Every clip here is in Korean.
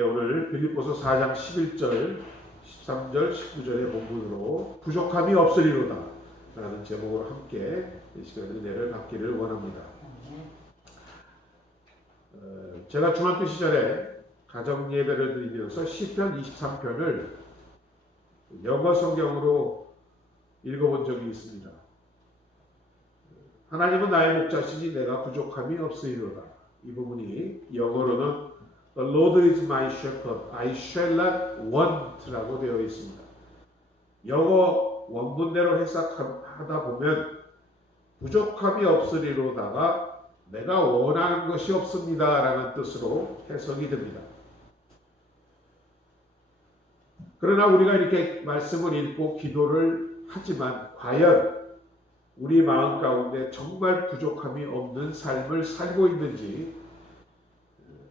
오늘 빌립보서 4장 11절, 13절, 19절의 본문으로 부족함이 없으리로다 라는 제목으로 함께 이 시간에 은혜를 받기를 원합니다. 제가 중학교 시절에 가정 예배를 드리면서 시편 23편을 영어 성경으로 읽어본 적이 있습니다. 하나님은 나의 목자시니 내가 부족함이 없으리로다. 이 부분이 영어로는 The Lord is my shepherd, I shall not want 라고 되어 있습니다. 영어 원문대로 해석하다 보면 부족함이 없으리로다가 내가 원하는 것이 없습니다 라는 뜻으로 해석이 됩니다. 그러나 우리가 이렇게 말씀을 읽고 기도를 하지만 과연 우리 마음 가운데 정말 부족함이 없는 삶을 살고 있는지,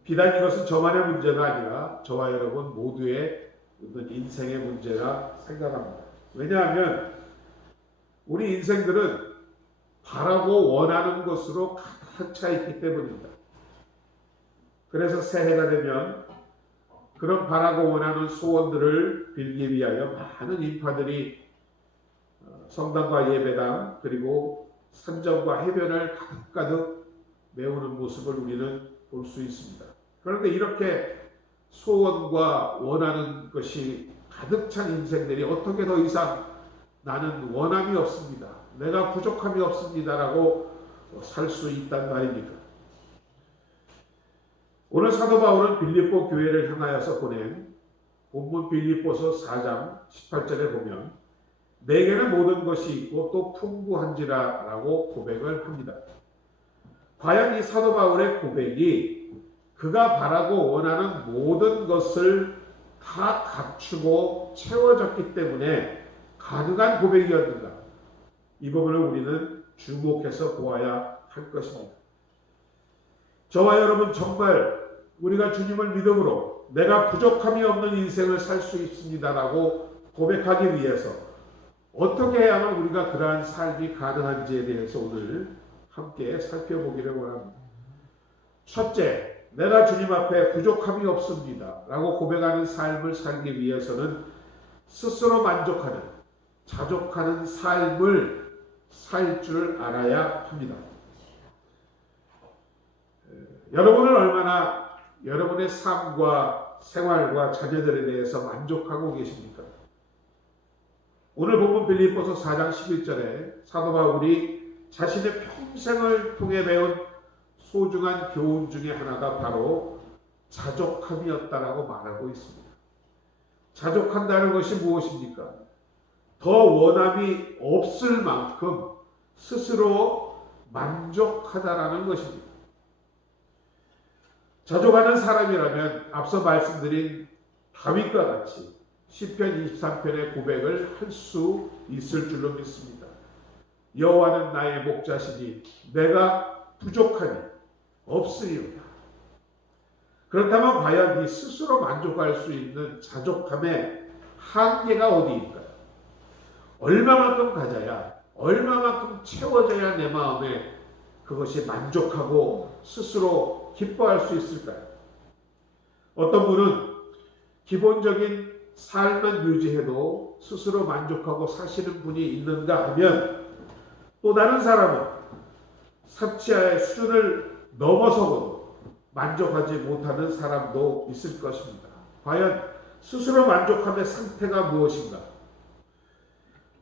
비단 이것은 저만의 문제가 아니라 저와 여러분 모두의 어떤 인생의 문제라 생각합니다. 왜냐하면 우리 인생들은 바라고 원하는 것으로 가득 차 있기 때문입니다. 그래서 새해가 되면 그런 바라고 원하는 소원들을 빌기 위하여 많은 인파들이 성당과 예배당 그리고 산정과 해변을 가득가득 메우는 모습을 우리는 볼 수 있습니다. 그런데 이렇게 소원과 원하는 것이 가득 찬 인생들이 어떻게 더 이상 나는 원함이 없습니다, 내가 부족함이 없습니다 라고 살 수 있단 말입니까? 오늘 사도 바울은 빌립보 교회를 향하여서 보낸 본문 빌립보서 4장 18절에 보면 내게는 모든 것이 있고 또 풍부한지라 라고 고백을 합니다. 과연 이 사도 바울의 고백이 그가 바라고 원하는 모든 것을 다 갖추고 채워졌기 때문에 가능한 고백이었는가? 이 부분을 우리는 주목해서 보아야 할 것입니다. 저와 여러분 정말 우리가 주님을 믿음으로 내가 부족함이 없는 인생을 살 수 있습니다라고 고백하기 위해서 어떻게 해야만 우리가 그러한 삶이 가능한지에 대해서 오늘 함께 살펴보기를 원합니다. 첫째, 내가 주님 앞에 부족함이 없습니다 라고 고백하는 삶을 살기 위해서는 스스로 만족하는, 자족하는 삶을 살 줄 알아야 합니다. 여러분은 얼마나 여러분의 삶과 생활과 자녀들에 대해서 만족하고 계십니까? 오늘 본문 빌립보서 4장 11절에 사도 바울이 자신의 평생을 통해 배운 소중한 교훈 중에 하나가 바로 자족함이었다라고 말하고 있습니다. 자족한다는 것이 무엇입니까? 더 원함이 없을 만큼 스스로 만족하다라는 것입니다. 자족하는 사람이라면 앞서 말씀드린 다윗과 같이 시편 23편의 고백을 할 수 있을 줄로 믿습니다. 여호와는 나의 목자시니 내가 부족하니 없으리로다. 그렇다면 과연 이 스스로 만족할 수 있는 자족함의 한계가 어디일까요? 얼마만큼 가져야, 얼마만큼 채워져야 내 마음에 그것이 만족하고 스스로 기뻐할 수 있을까요? 어떤 분은 기본적인 삶만 유지해도 스스로 만족하고 사시는 분이 있는가 하면, 또 다른 사람은 섭취의 수준을 넘어서고도 만족하지 못하는 사람도 있을 것입니다. 과연 스스로 만족함의 상태가 무엇인가?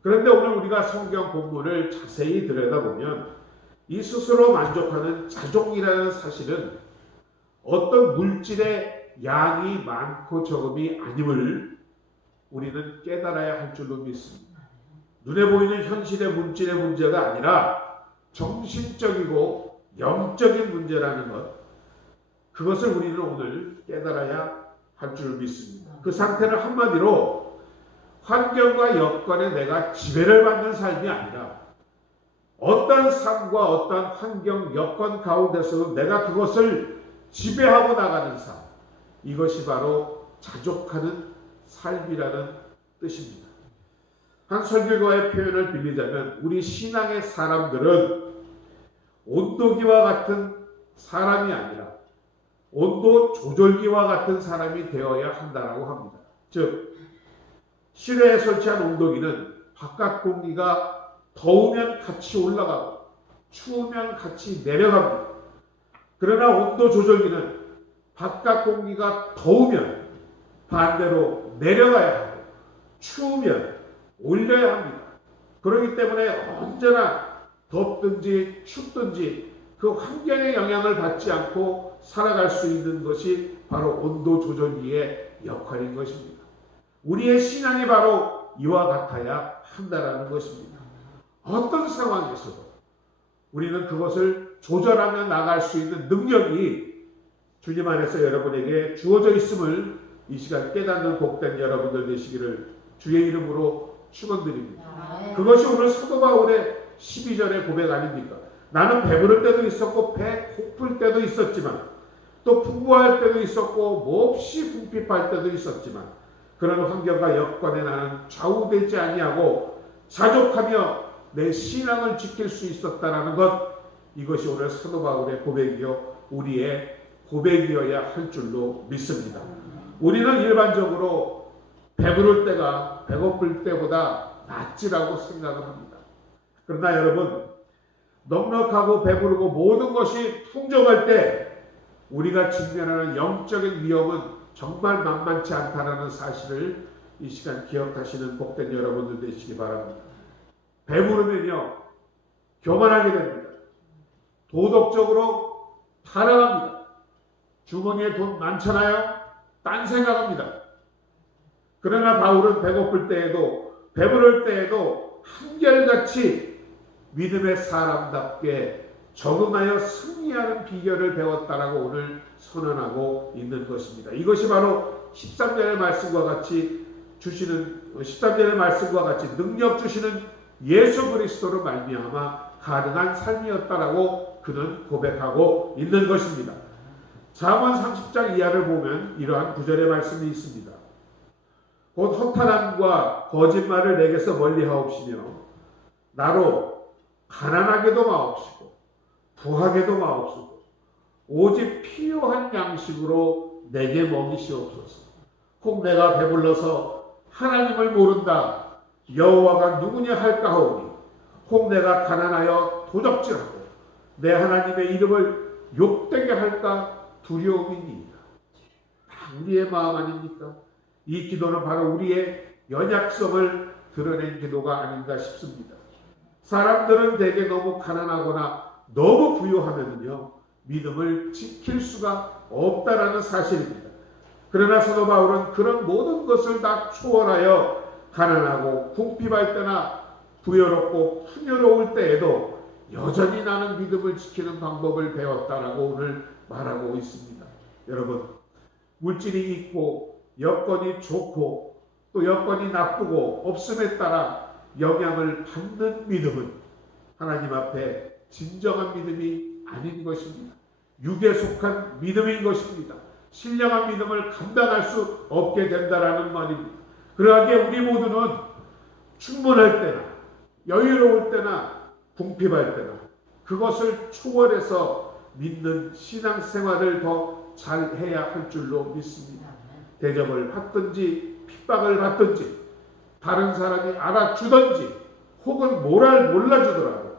그런데 오늘 우리가 성경 본문을 자세히 들여다보면 이 스스로 만족하는 자족이라는 사실은 어떤 물질의 양이 많고 적음이 아님을 우리는 깨달아야 할 줄로 믿습니다. 눈에 보이는 현실의 물질의 문제가 아니라 정신적이고 영적인 문제라는 것, 그것을 우리는 오늘 깨달아야 할 줄 믿습니다. 그 상태는 한마디로 환경과 여건에 내가 지배를 받는 삶이 아니라 어떤 삶과 어떤 환경, 여건 가운데서 내가 그것을 지배하고 나가는 삶, 이것이 바로 자족하는 삶이라는 뜻입니다. 한 설교가의 표현을 빌리자면 우리 신앙의 사람들은 온도기와 같은 사람이 아니라 온도 조절기와 같은 사람이 되어야 한다라고 합니다. 즉 실내에 설치한 온도기는 바깥 공기가 더우면 같이 올라가고 추우면 같이 내려갑니다. 그러나 온도 조절기는 바깥 공기가 더우면 반대로 내려가야 하고 추우면 올려야 합니다. 그렇기 때문에 언제나 덥든지 춥든지 그 환경의 영향을 받지 않고 살아갈 수 있는 것이 바로 온도 조절기의 역할인 것입니다. 우리의 신앙이 바로 이와 같아야 한다라는 것입니다. 어떤 상황에서도 우리는 그것을 조절하며 나갈 수 있는 능력이 주님 안에서 여러분에게 주어져 있음을 이 시간 깨닫는 복된 여러분들 되시기를 주의 이름으로 축원드립니다. 그것이 오늘 사도 바울의 12절의 고백 아닙니까? 나는 배부를 때도 있었고 배 고플 때도 있었지만 또 풍부할 때도 있었고 몹시 궁핍할 때도 있었지만 그런 환경과 여건에 나는 좌우되지 아니하고 자족하며 내 신앙을 지킬 수 있었다라는 것, 이것이 오늘 사도 바울의 고백이요 우리의 고백이어야 할 줄로 믿습니다. 우리는 일반적으로 배부를 때가 배고플 때보다 낫지라고 생각을 합니다. 그러나 여러분, 넉넉하고 배부르고 모든 것이 풍족할 때 우리가 직면하는 영적인 위험은 정말 만만치 않다는 사실을 이 시간 기억하시는 복된 여러분들 되시기 바랍니다. 배부르면요 교만하게 됩니다. 도덕적으로 타락합니다. 주머니에 돈 많잖아요. 딴 생각합니다. 그러나 바울은 배고플 때에도 배부를 때에도 한결같이 믿음의 사람답게 적응하여 승리하는 비결을 배웠다라고 오늘 선언하고 있는 것입니다. 이것이 바로 13절의 말씀과 같이 능력 주시는 예수 그리스도로 말미암아 가능한 삶이었다라고 그는 고백하고 있는 것입니다. 잠언 30장 이하를 보면 이러한 구절의 말씀이 있습니다. 곧 허탄함과 거짓말을 내게서 멀리하옵시며 나로 가난하게도 마옵시고 부하게도 마옵시고 오직 필요한 양식으로 내게 먹이시옵소서. 혹 내가 배불러서 하나님을 모른다 여호와가 누구냐 할까 하오니 혹 내가 가난하여 도적질하고 내 하나님의 이름을 욕되게 할까 두려움이니이다. 우리의 마음 아닙니까? 이 기도는 바로 우리의 연약성을 드러낸 기도가 아닌가 싶습니다. 사람들은 대개 너무 가난하거나 너무 부유하면요 믿음을 지킬 수가 없다라는 사실입니다. 그러나 사도 바울은 그런 모든 것을 다 초월하여 가난하고 궁핍할 때나 부여롭고 풍요로울 때에도 여전히 나는 믿음을 지키는 방법을 배웠다라고 오늘 말하고 있습니다. 여러분, 물질이 있고 여건이 좋고 또 여건이 나쁘고 없음에 따라 영향을 받는 믿음은 하나님 앞에 진정한 믿음이 아닌 것입니다. 육에 속한 믿음인 것입니다. 신령한 믿음을 감당할 수 없게 된다라는 말입니다. 그러하기에 우리 모두는 충분할 때나 여유로울 때나 궁핍할 때나 그것을 초월해서 믿는 신앙생활을 더 잘해야 할 줄로 믿습니다. 대접을 받든지 핍박을 받든지 다른 사람이 알아주든지 혹은 몰라주더라도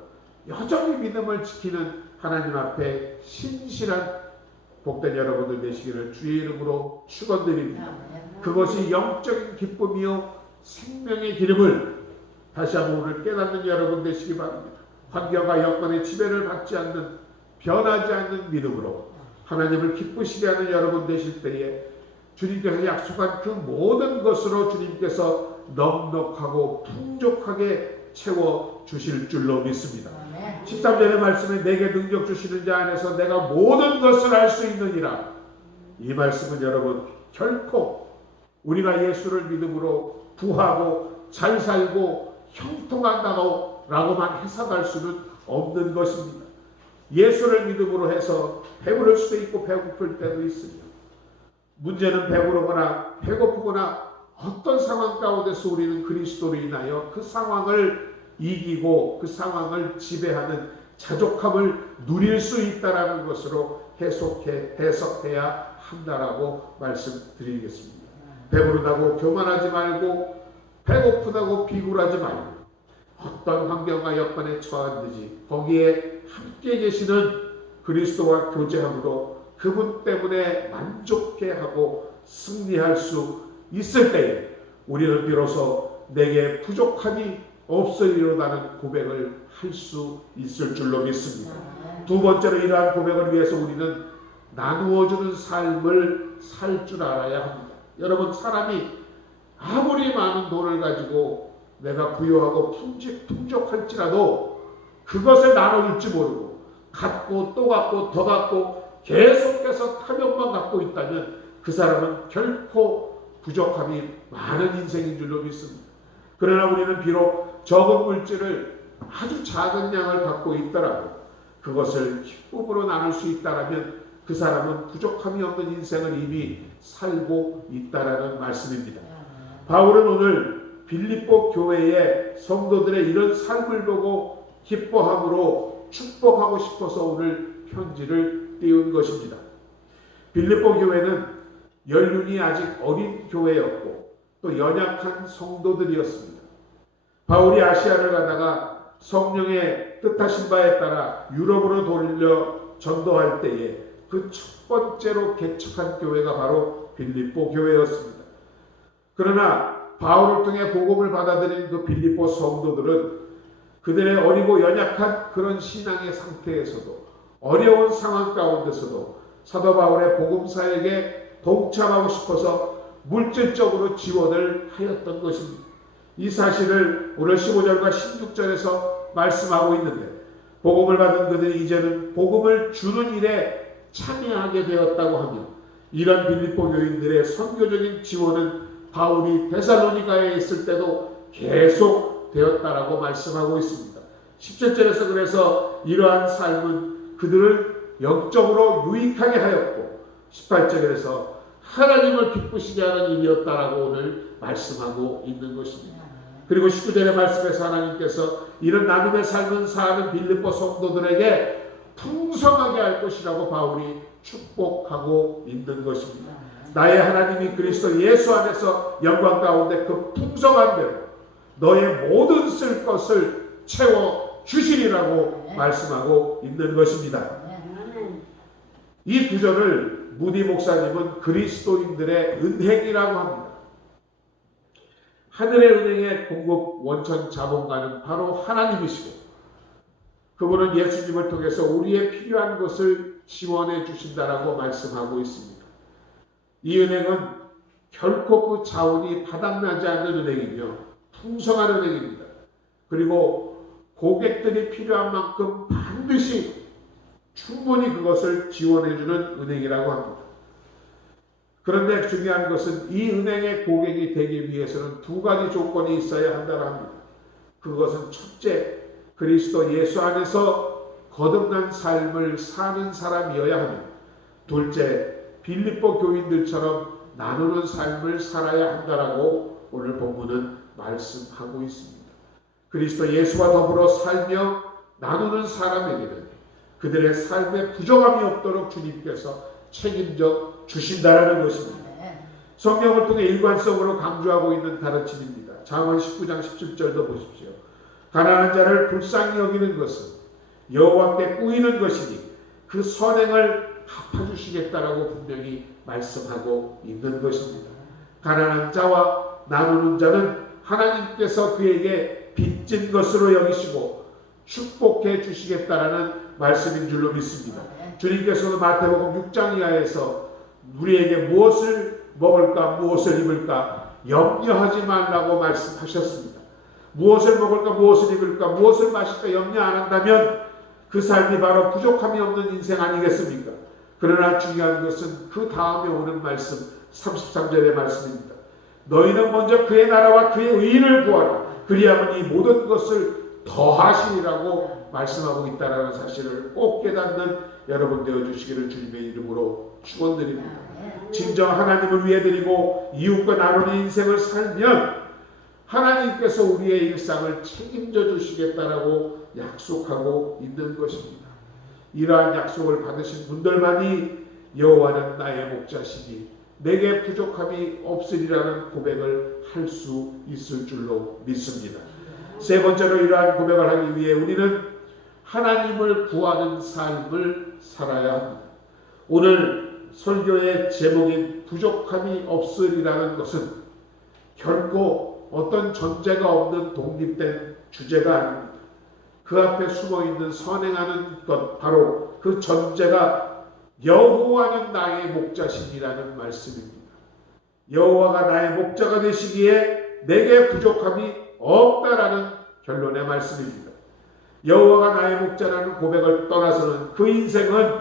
여전히 믿음을 지키는 하나님 앞에 신실한 복된 여러분들 되시기를 주의 이름으로 축원드립니다. 그것이 영적인 기쁨이요 생명의 기름을 다시 한번 오늘 깨닫는 여러분 되시기 바랍니다. 환경과 여건의 지배를 받지 않는 변하지 않는 믿음으로 하나님을 기쁘시게 하는 여러분 되실 때에 주님께서 약속한 그 모든 것으로 주님께서 넉넉하고 풍족하게 채워주실 줄로 믿습니다. 13절의 말씀에 내게 능력 주시는 자 안에서 내가 모든 것을 할 수 있느니라. 이 말씀은 여러분 결코 우리가 예수를 믿음으로 부하고 잘 살고 형통한다고 라고만 해석할 수는 없는 것입니다. 예수를 믿음으로 해서 배부를 수도 있고 배고플 때도 있으며 문제는 배부르거나 배고프거나 어떤 상황 가운데서 우리는 그리스도로 인하여 그 상황을 이기고 그 상황을 지배하는 자족함을 누릴 수 있다라는 것으로 해석해야 한다라고 말씀드리겠습니다. 배부르다고 교만하지 말고 배고프다고 비굴하지 말고 어떤 환경과 여건에 처한든지 거기에 함께 계시는 그리스도와 교제함으로 그분 때문에 만족해하고 승리할 수 있을 때에 우리는 비로소 내게 부족함이 없으리로다는 고백을 할 수 있을 줄로 믿습니다. 두 번째로 이러한 고백을 위해서 우리는 나누어주는 삶을 살 줄 알아야 합니다. 여러분, 사람이 아무리 많은 돈을 가지고 내가 부유하고 풍족할지라도 그것을 나눠줄지 모르고 갖고 또 갖고 더 갖고 계속해서 탐욕만 갖고 있다면 그 사람은 결코 부족함이 많은 인생인 줄로 믿습니다. 그러나 우리는 비록 적은 물질을 아주 작은 양을 갖고 있더라도 그것을 기쁨으로 나눌 수 있다라면 그 사람은 부족함이 없는 인생을 이미 살고 있다라는 말씀입니다. 바울은 오늘 빌립보 교회의 성도들의 이런 삶을 보고 기뻐함으로 축복하고 싶어서 오늘 편지를 띄운 것입니다. 빌립보 교회는 연륜이 아직 어린 교회였고 또 연약한 성도들이었습니다. 바울이 아시아를 가다가 성령의 뜻하신 바에 따라 유럽으로 돌려 전도할 때에 그 첫 번째로 개척한 교회가 바로 빌립보 교회였습니다. 그러나 바울을 통해 복음을 받아들인 그 빌립보 성도들은 그들의 어리고 연약한 그런 신앙의 상태에서도 어려운 상황 가운데서도 사도 바울의 복음 사역에 동참하고 싶어서 물질적으로 지원을 하였던 것입니다. 이 사실을 오늘 15절과 16절에서 말씀하고 있는데 복음을 받은 그들이 이제는 복음을 주는 일에 참여하게 되었다고 하며 이런 빌립보 교인들의 선교적인 지원은 바울이 데살로니가에 있을 때도 계속 되었다라고 말씀하고 있습니다. 17절에서 그래서 이러한 삶은 그들을 영적으로 유익하게 하였고 18절에서 하나님을 기쁘시게 하는 일이었다라고 오늘 말씀하고 있는 것입니다. 그리고 19절의 말씀에서 하나님께서 이런 나눔의 삶을 사는 빌립보 성도들에게 풍성하게 할 것이라고 바울이 축복하고 있는 것입니다. 나의 하나님이 그리스도 예수 안에서 영광 가운데 그 풍성한 대로 너의 모든 쓸 것을 채워 주시리라고 말씀하고 있는 것입니다. 이 구절을 무디 목사님은 그리스도인들의 은행이라고 합니다. 하늘의 은행의 공급 원천 자본가는 바로 하나님이시고 그분은 예수님을 통해서 우리의 필요한 것을 지원해 주신다라고 말씀하고 있습니다. 이 은행은 결코 그 자원이 바닥나지 않는 은행이며 풍성한 은행입니다. 그리고 고객들이 필요한 만큼 반드시 충분히 그것을 지원해 주는 은행이라고 합니다. 그런데 중요한 것은 이 은행의 고객이 되기 위해서는 두 가지 조건이 있어야 한다고 합니다. 그것은 첫째, 그리스도 예수 안에서 거듭난 삶을 사는 사람이어야 하며 둘째, 빌립보 교인들처럼 나누는 삶을 살아야 한다라고 오늘 본문은 말씀하고 있습니다. 그리스도 예수와 더불어 살며 나누는 사람에게는 그들의 삶에 부족함이 없도록 주님께서 책임져 주신다라는 것입니다. 성경을 통해 일관성으로 강조하고 있는 가르침입니다. 잠언 19장 17절도 보십시오. 가난한 자를 불쌍히 여기는 것은 여호와께 꾸이는 것이니 그 선행을 갚아주시겠다라고 분명히 말씀하고 있는 것입니다. 가난한 자와 나누는 자는 하나님께서 그에게 빚진 것으로 여기시고 축복해 주시겠다라는 말씀인 줄로 믿습니다. 주님께서는 마태복음 6장 이하에서 우리에게 무엇을 먹을까 무엇을 입을까 염려하지 말라고 말씀하셨습니다. 무엇을 먹을까 무엇을 입을까 무엇을 마실까 염려 안 한다면 그 삶이 바로 부족함이 없는 인생 아니겠습니까? 그러나 중요한 것은 그 다음에 오는 말씀 33절의 말씀입니다. 너희는 먼저 그의 나라와 그의 의를 구하라. 그리하면 이 모든 것을 더하시리라고 말씀하고 있다는 사실을 꼭 깨닫는 여러분 되어주시기를 주님의 이름으로 축원드립니다. 진정 하나님을 위해 드리고 이웃과 나누는 인생을 살면 하나님께서 우리의 일상을 책임져 주시겠다라고 약속하고 있는 것입니다. 이러한 약속을 받으신 분들만이 여호와는 나의 목자시니 내게 부족함이 없으리라는 고백을 할 수 있을 줄로 믿습니다. 세 번째로 이러한 고백을 하기 위해 우리는 하나님을 구하는 삶을 살아야 합니다. 오늘 설교의 제목인 부족함이 없으리라는 것은 결코 어떤 전제가 없는 독립된 주제가 아닙니다. 그 앞에 숨어있는 선행하는 것, 바로 그 전제가 여호와는 나의 목자시니라는 말씀입니다. 여호와가 나의 목자가 되시기에 내게 부족함이 없다라는 결론의 말씀입니다. 여호와가 나의 목자라는 고백을 떠나서는 그 인생은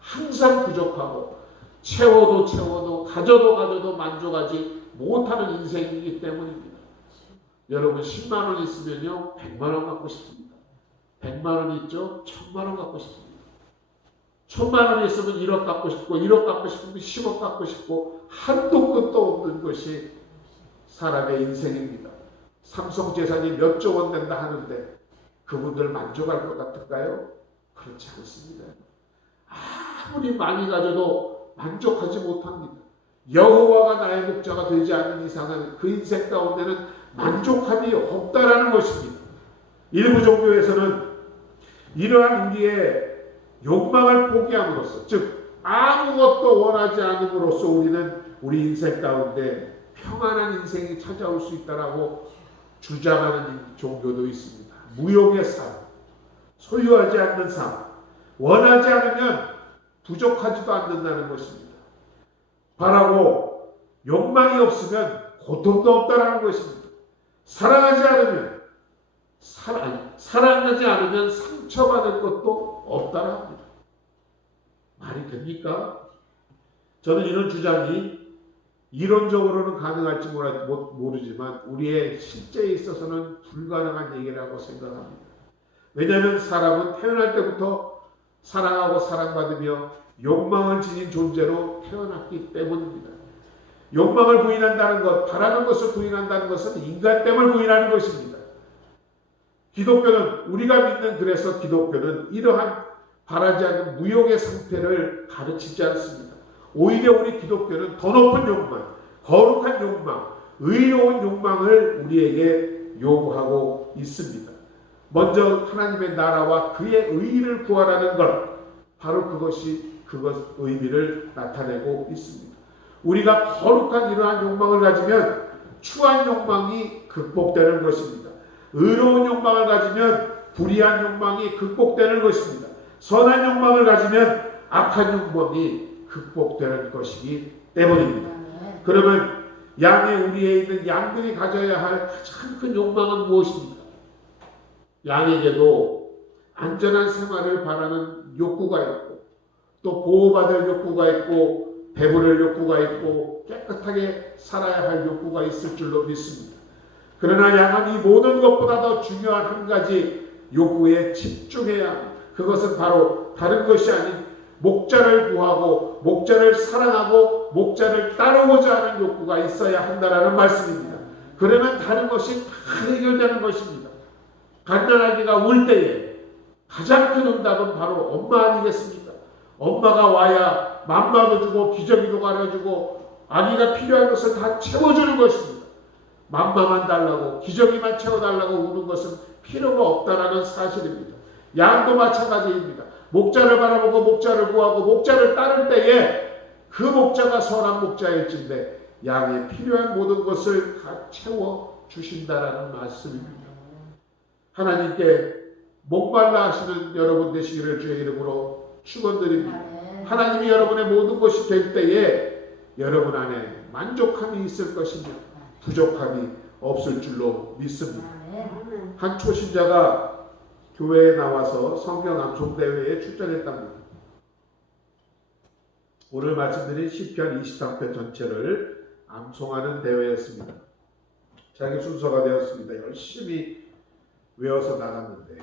항상 부족하고 채워도 가져도 만족하지 못하는 인생이기 때문입니다. 여러분 10만 원 있으면요 100만 원 갖고 싶습니다. 100만 원 있죠? 1000만 원 갖고 싶습니다. 1000만 원이 있으면 1억 갖고 싶고 1억 갖고 싶으면 10억 갖고 싶고 한도 끝도 없는 것이 사람의 인생입니다. 삼성 재산이 몇 조 원 된다 하는데 그분들 만족할 것 같을까요? 그렇지 않습니다. 아무리 많이 가져도 만족하지 못합니다. 여호와가 나의 목자가 되지 않는 이상은 그 인생 가운데는 만족함이 없다라는 것입니다. 일부 종교에서는 이러한 우리의 욕망을 포기함으로써, 즉 아무것도 원하지 않음으로써 우리는 우리 인생 가운데 평안한 인생이 찾아올 수 있다라고 주장하는 종교도 있습니다. 무욕의 삶, 소유하지 않는 삶, 원하지 않으면 부족하지도 않는다는 것입니다. 바라고 욕망이 없으면 고통도 없다라는 것입니다. 사랑하지 않으면 상처받을 것도 없다라 합니다. 말이 됩니까? 저는 이런 주장이 이론적으로는 가능할지 모르지만 우리의 실제에 있어서는 불가능한 얘기라고 생각합니다. 왜냐하면 사람은 태어날 때부터 사랑하고 사랑받으며 욕망을 지닌 존재로 태어났기 때문입니다. 욕망을 부인한다는 것, 바라는 것을 부인한다는 것은 인간됨을 부인하는 것입니다. 기독교는, 우리가 믿는 그래서 기독교는 이러한 바라지 않는 무욕의 상태를 가르치지 않습니다. 오히려 우리 기독교는 더 높은 욕망, 거룩한 욕망, 의로운 욕망을 우리에게 요구하고 있습니다. 먼저 하나님의 나라와 그의 의를 구하라는 것, 바로 그것이 그것 의미를 나타내고 있습니다. 우리가 거룩한 이러한 욕망을 가지면 추한 욕망이 극복되는 것입니다. 의로운 욕망을 가지면 불의한 욕망이 극복되는 것입니다. 선한 욕망을 가지면 악한 욕망이 극복되는 것이기 때문입니다. 그러면 양의 우리에 있는 양들이 가져야 할 가장 큰 욕망은 무엇입니까? 양에게도 안전한 생활을 바라는 욕구가 있고, 또 보호받을 욕구가 있고, 배부를 욕구가 있고, 깨끗하게 살아야 할 욕구가 있을 줄로 믿습니다. 그러나 양은 이 모든 것보다 더 중요한 한 가지 욕구에 집중해야 합니다. 그것은 바로 다른 것이 아닌 목자를 구하고 목자를 사랑하고 목자를 따르고자 하는 욕구가 있어야 한다라는 말씀입니다. 그러면 다른 것이 다 해결되는 것입니다. 갓난아기가 울 때에 가장 큰 응답은 바로 엄마 아니겠습니까? 엄마가 와야 맘마도 주고 기저귀도 가려주고 아기가 필요한 것을 다 채워주는 것입니다. 맘마만 달라고 기저귀만 채워달라고 우는 것은 필요가 없다라는 사실입니다. 양도 마찬가지입니다. 목자를 바라보고 목자를 구하고 목자를 따를 때에 그 목자가 선한 목자일진데 양에 필요한 모든 것을 다 채워주신다라는 말씀입니다. 하나님께 목말라 하시는 여러분 되시기를 주의 이름으로 축원드립니다. 하나님이 여러분의 모든 것이 될 때에 여러분 안에 만족함이 있을 것이며 부족함이 없을 줄로 믿습니다. 한 초신자가 교회에 나와서 성경 암송 대회에 출전했답니다. 오늘 말씀드린 시편 23편 전체를 암송하는 대회였습니다. 자기 순서가 되었습니다. 열심히 외워서 나갔는데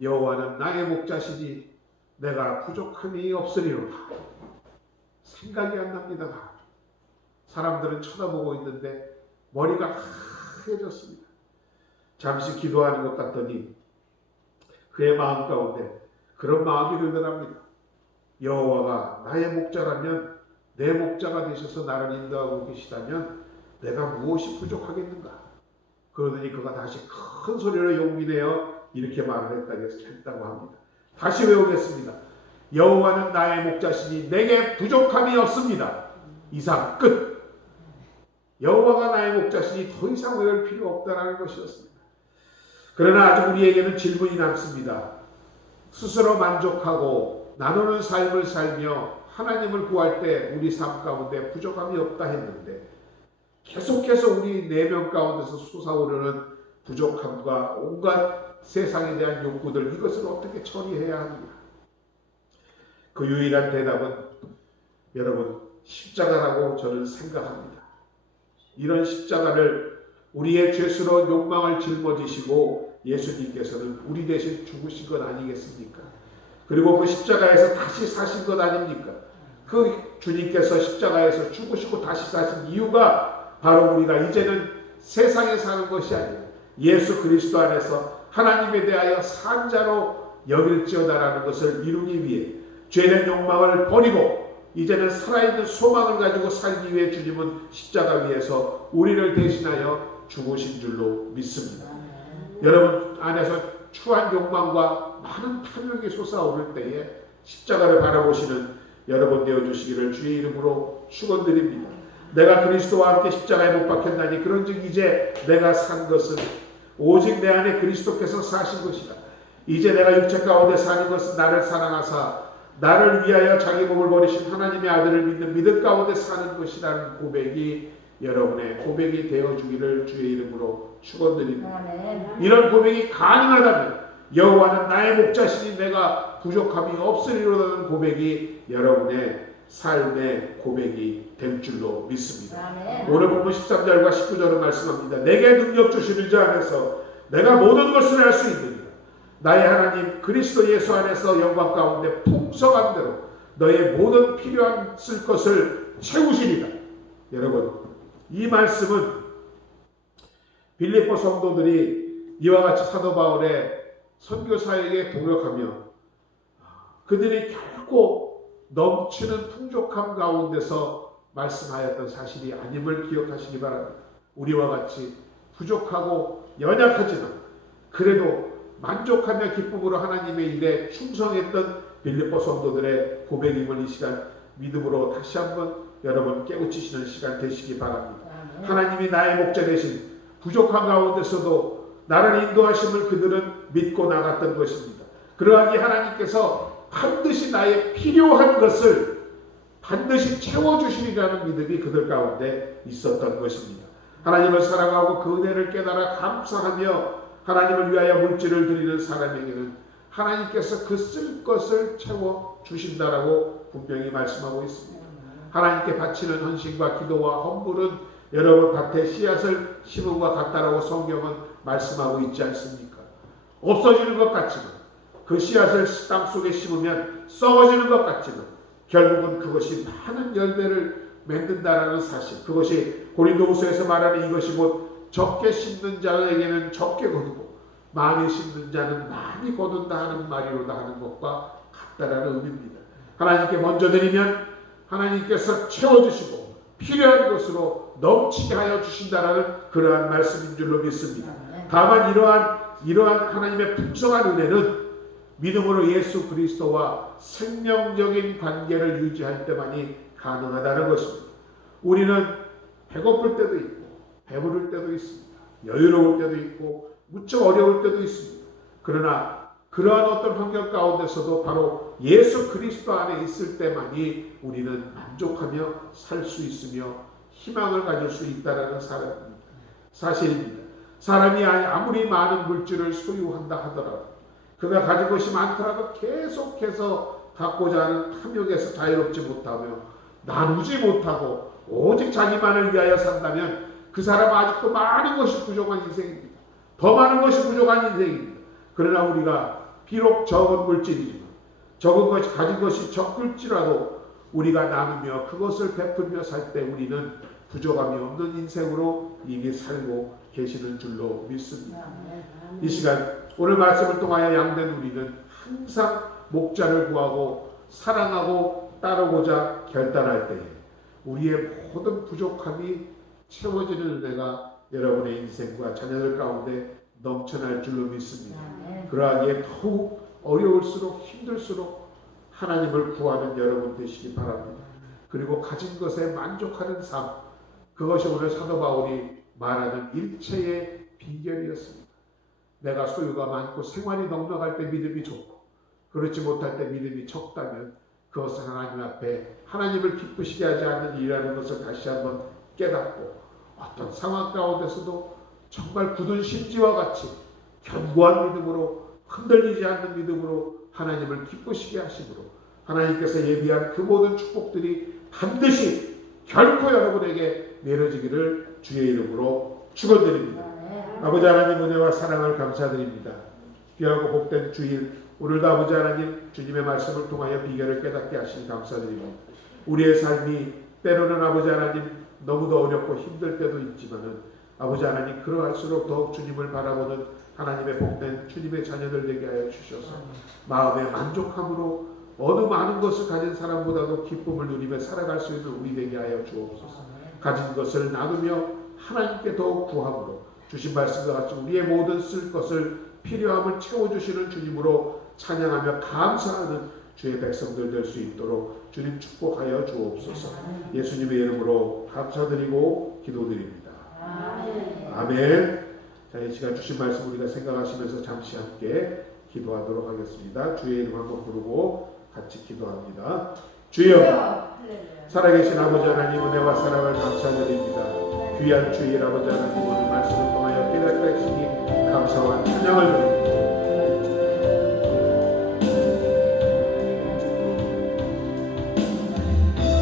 여호와는 나의 목자시니 내가 부족함이 없으리로다. 생각이 안 납니다. 사람들은 쳐다보고 있는데 머리가 차해졌습니다. 잠시 기도하는 것 같더니 그의 마음 가운데 그런 마음이 들더랍니다. 여호와가 나의 목자라면, 내 목자가 되셔서 나를 인도하고 계시다면 내가 무엇이 부족하겠는가? 그러더니 그가 다시 큰 소리로 용기내어 이렇게 말을 했다고 합니다. 다시 외우겠습니다. 여호와는 나의 목자시니 내게 부족함이 없습니다. 이상 끝. 여호와가 나의 목자시니 더 이상 외울 필요 없다는 것이었습니다. 그러나 아직 우리에게는 질문이 남습니다. 스스로 만족하고 나누는 삶을 살며 하나님을 구할 때 우리 삶 가운데 부족함이 없다 했는데 계속해서 우리 내면 가운데서 솟아오르는 부족함과 온갖 세상에 대한 욕구들, 이것을 어떻게 처리해야 하느냐? 그 유일한 대답은 여러분 십자가라고 저는 생각합니다. 이런 십자가를 우리의 죄스러운 욕망을 짊어지시고 예수님께서는 우리 대신 죽으신 것 아니겠습니까? 그리고 그 십자가에서 다시 사신 것 아닙니까? 그 주님께서 십자가에서 죽으시고 다시 사신 이유가 바로 우리가 이제는 세상에 사는 것이 아니라 예수 그리스도 안에서 하나님에 대하여 산 자로 여길지어다라는 것을 이루기 위해 죄된 욕망을 버리고 이제는 살아있는 소망을 가지고 살기 위해 주님은 십자가 위에서 우리를 대신하여 죽으신 줄로 믿습니다. 여러분 안에서 추한 욕망과 많은 탐욕이 솟아오를 때에 십자가를 바라보시는 여러분 되어주시기를 주의 이름으로 축원드립니다. 내가 그리스도와 함께 십자가에 못 박혔나니 그런즉 이제 내가 산 것은 오직 내 안에 그리스도께서 사신 것이다. 이제 내가 육체 가운데 사는 것은 나를 사랑하사 나를 위하여 자기 몸을 버리신 하나님의 아들을 믿는 믿음 가운데 사는 것이라는 고백이 여러분의 고백이 되어주기를 주의 이름으로 축원드립니다. 이런 고백이 가능하다면 여호와는 나의 목자시니 내가 부족함이 없으리로라는 고백이 여러분의 삶의 고백이 될 줄로 믿습니다. 오늘 본문 13절과 19절은 말씀합니다. 내게 능력 주시는 자 안에서 내가 모든 것을 할 수 있느니라. 나의 하나님 그리스도 예수 안에서 영광 가운데 풍성한 대로 너의 모든 필요한 쓸 것을 채우시리라. 여러분 이 말씀은 빌립보 성도들이 이와 같이 사도 바울의 선교사에게 동역하며 그들이 결코 넘치는 풍족함 가운데서 말씀하였던 사실이 아님을 기억하시기 바랍니다. 우리와 같이 부족하고 연약하지만 그래도 만족하며 기쁨으로 하나님의 일에 충성했던 빌립보 성도들의 고백임을 이 시간 믿음으로 다시 한번 여러분 깨우치시는 시간 되시기 바랍니다. 하나님이 나의 목자 되신 부족한 가운데서도 나를 인도하심을 그들은 믿고 나갔던 것입니다. 그러하기에 하나님께서 반드시 나의 필요한 것을 반드시 채워주시리라는 믿음이 그들 가운데 있었던 것입니다. 하나님을 사랑하고 그 은혜를 깨달아 감사하며 하나님을 위하여 물질을 드리는 사람에게는 하나님께서 그 쓸 것을 채워주신다라고 분명히 말씀하고 있습니다. 하나님께 바치는 헌신과 기도와 헌물은 여러분 밭에 씨앗을 심음과 같다라고 성경은 말씀하고 있지 않습니까? 없어지는 것 같지만 그 씨앗을 땅속에 심으면 썩어지는 것 같지만 결국은 그것이 많은 열매를 맺는다라는 사실, 그것이 고린도후서에서 말하는 이것이 곧 적게 심는 자에게는 적게 거두고 많이 심는 자는 많이 거둔다 하는 말이로다 하는 것과 같다라는 의미입니다. 하나님께 먼저 드리면 하나님께서 채워주시고 필요한 것으로 넘치게 하여 주신다라는 그러한 말씀인 줄로 믿습니다. 다만 이러한 하나님의 풍성한 은혜는 믿음으로 예수 그리스도와 생명적인 관계를 유지할 때만이 가능하다는 것입니다. 우리는 배고플 때도 있고 배부를 때도 있습니다. 여유로울 때도 있고 무척 어려울 때도 있습니다. 그러나 그러한 어떤 환경 가운데서도 바로 예수 그리스도 안에 있을 때만이 우리는 만족하며 살 수 있으며 희망을 가질 수 있다는 사실입니다. 사람이 아무리 많은 물질을 소유한다 하더라도 그가 가진 것이 많더라도 계속해서 갖고자 하는 탐욕에서 자유롭지 못하며 나누지 못하고 오직 자기만을 위하여 산다면 그 사람은 아직도 많은 것이 부족한 인생입니다. 더 많은 것이 부족한 인생입니다. 그러나 우리가 비록 적은 물질이지만 적은 것이 가진 것이 적을지라도 우리가 나누며 그것을 베풀며 살 때 우리는 부족함이 없는 인생으로 이미 살고 계시는 줄로 믿습니다. 이 시간 오늘 말씀을 통하여 양된 우리는 항상 목자를 구하고 사랑하고 따르고자 결단할 때에 우리의 모든 부족함이 채워지는 은혜가 여러분의 인생과 자녀들 가운데 넘쳐날 줄로 믿습니다. 그러하기에 더욱 어려울수록 힘들수록 하나님을 구하는 여러분 되시기 바랍니다. 그리고 가진 것에 만족하는 삶, 그것이 오늘 사도 바울이 말하는 일체의 비결이었습니다. 내가 소유가 많고 생활이 넉넉할 때 믿음이 좋고 그렇지 못할 때 믿음이 적다면 그것은 하나님 앞에 하나님을 기쁘시게 하지 않는 일이라는 것을 다시 한번 깨닫고 어떤 상황 가운데서도 정말 굳은 심지와 같이 견고한 믿음으로 흔들리지 않는 믿음으로 하나님을 기쁘시게 하심으로 하나님께서 예비한 그 모든 축복들이 반드시 결코 여러분에게 내려지기를 주의 이름으로 축원드립니다. 아버지 하나님 은혜와 사랑을 감사드립니다. 귀하고 복된 주일 오늘도 아버지 하나님 주님의 말씀을 통하여 비결을 깨닫게 하시니 감사드립니다. 우리의 삶이 때로는 아버지 하나님 너무도 어렵고 힘들 때도 있지만은 아버지 하나님 그러할수록 더욱 주님을 바라보는 하나님의 복된 주님의 자녀들 되게 하여 주셔서 마음의 만족함으로 어느 많은 것을 가진 사람보다도 기쁨을 누리며 살아갈 수 있는 우리 되게 하여 주옵소서. 가진 것을 나누며 하나님께 더욱 구함으로 주신 말씀과 같이 우리의 모든 쓸 것을 필요함을 채워주시는 주님으로 찬양하며 감사하는 주의 백성들 될 수 있도록 주님 축복하여 주옵소서. 예수님의 이름으로 감사드리고 기도드립니다. 아멘. 자, 이 시간 주신 말씀 우리가 생각하시면서 잠시 함께 기도하도록 하겠습니다. 주의 이름 한번 부르고 같이 기도합니다. 주여, 살아계신 아버지 하나님 은혜와 사랑을 감사드립니다. 귀한 주일 아버지 하나님 오늘 말씀을 통하여 깨닫게 하시니 감사와 찬양을